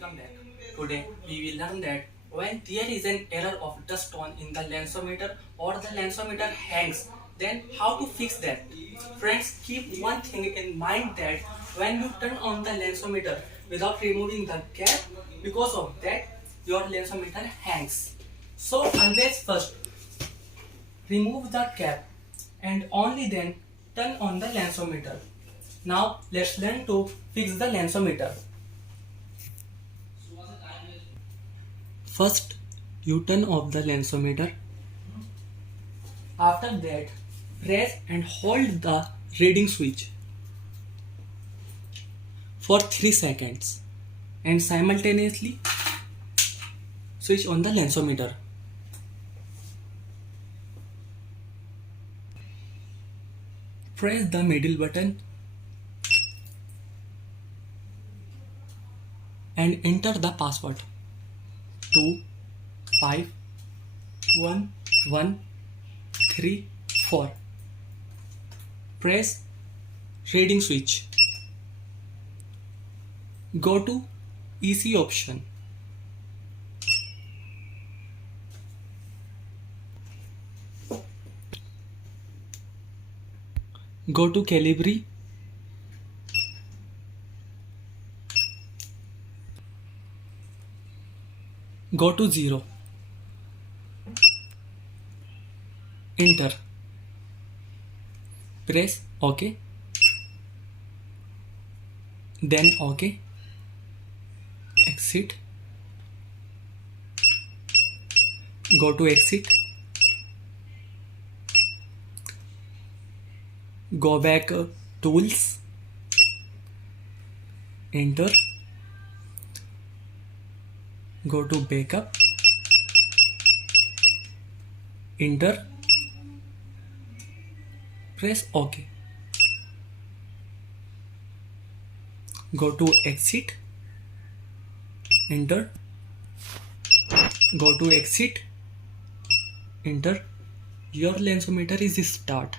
Welcome back. Today we will learn that when there is an error of dust tone in the lensometer or the lensometer hangs, then how to fix that. Friends, keep one thing in mind that when you turn on the lensometer without removing the cap, because of that your lensometer hangs. So always first remove the cap and only then turn on the lensometer. Now let's learn to fix the lensometer. First, you turn off the lensometer. After that, press and hold the reading switch for 3 seconds and simultaneously switch on the lensometer. Press the middle button and enter the password 2511334. Press reading switch. Go to EC option. Go to Calibri. Go to 0. Enter. Press OK. Then OK. Exit. Go to exit. Go back tools. Enter. Go to backup. Enter. Press OK. Go to exit. Enter. Go to exit. Enter. Your lensometer is start.